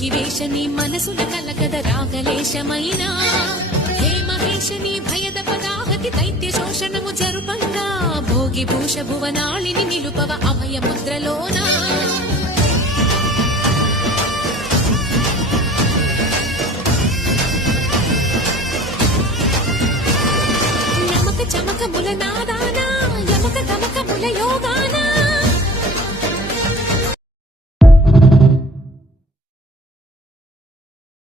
యోగి వేషని మనసుల కలగద రాగలేశమైనా హే మహేశని భయద పదాహతి దైత్య శోషణము జరుపంగా భోగి భూష భువనాళిని నిలుపవ అభయ ముద్రలోనా